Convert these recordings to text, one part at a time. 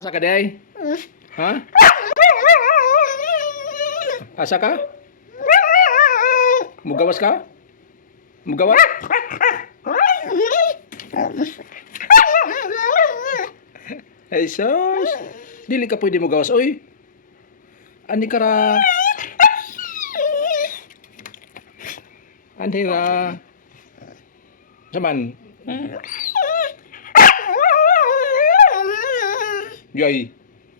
Asa ka day? Ha? Asa ka? Mugawas ka? Mugawas? Ay sus. Dili ka pwede mugawas, oy. Ani kara. Ani ra. Saman. Yay.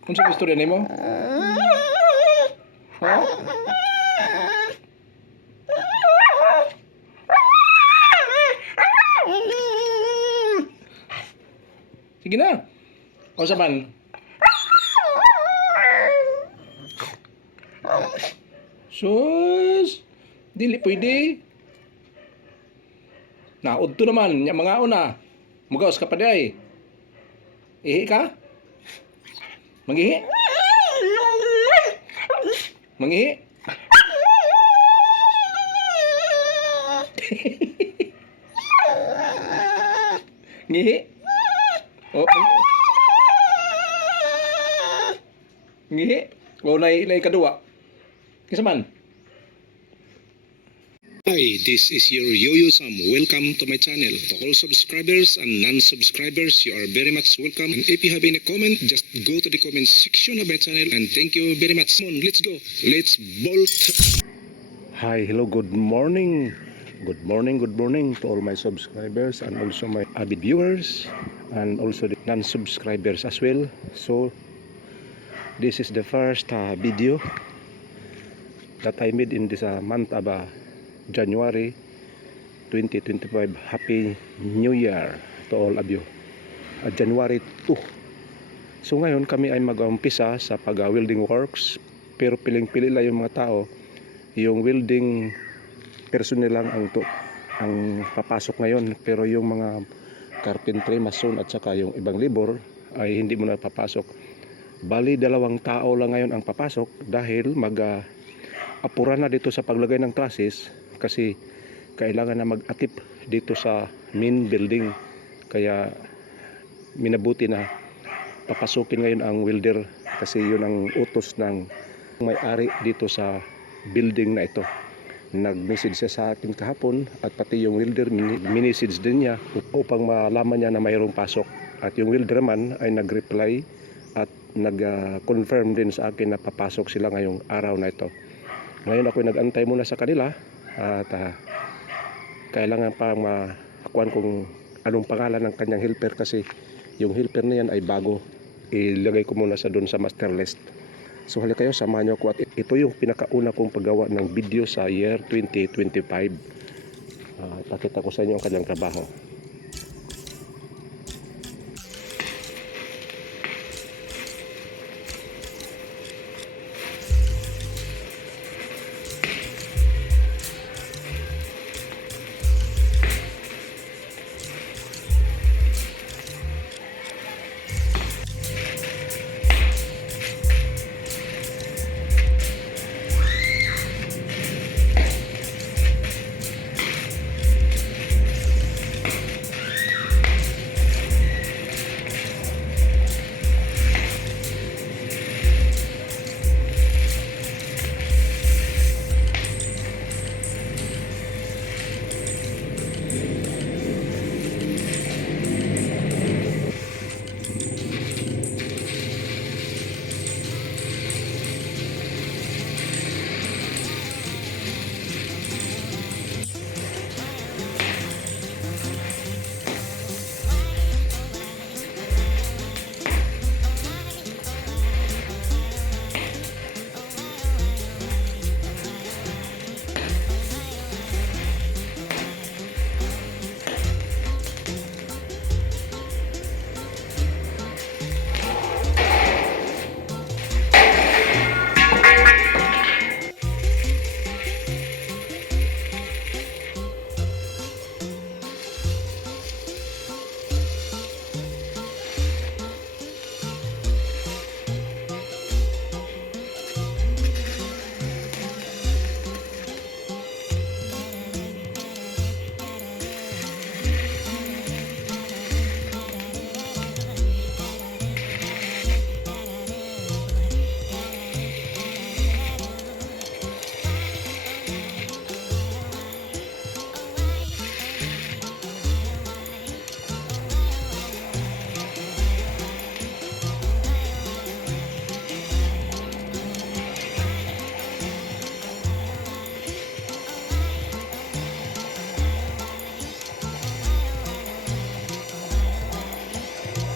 Unsa ka istorya nimo? Ha? Sige na. Unsa man? Sus. Dili pwede. Naod to naman, nya mga una. Mugawas ka pa day. Ihi ka? Mangihi? Mangihi? Ngihi? Oh. Ngihi? O lay kadua. Kinsa man? Hi, this is your Yo-Yo Sam. Welcome to my channel. To all subscribers and non-subscribers, you are very much welcome. And if you have any comment, just go to the comment section of my channel. And thank you very much. Come on, let's go. Let's bolt. Hi, hello, good morning. Good morning to all my subscribers and also my avid viewers and also the non-subscribers as well. So, this is the first video that I made in this month of January 2025. Happy New Year to all of you. January 2. So ngayon kami ay mag-umpisa sa pag-welding works, pero piling-pili lang yung mga tao. Yung welding personnel lang ang papasok ngayon, pero yung mga carpentry, mason at saka yung ibang labor ay hindi mo na papasok. Bali 2 tao lang ngayon ang papasok dahil apura na dito sa paglagay ng trusses kasi kailangan na mag-atip dito sa main building, kaya minabuti na papasukin ngayon ang welder kasi yun ang utos ng may-ari dito sa building na ito. Nag-message siya sa akin kahapon at pati yung welder message din niya upang malaman niya na mayroong pasok, at yung welder man ay nag-reply at nag-confirm din sa akin na papasok sila ngayong araw na ito. Ngayon ako nag-antay muna sa kanila at kailangan pa makuan kung anong pangalan ng kanyang helper kasi yung helper na yan ay bago. Ilagay ko muna sa doon sa master list. So halika kayo, samahan niyo ako at ito yung pinakauna kong paggawa ng video sa year 2025. Pakita ko sa inyo ang kanyang trabaho.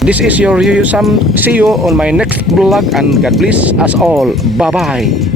This is your Yuyu Sam. See you on my next vlog and God bless us all. Bye bye.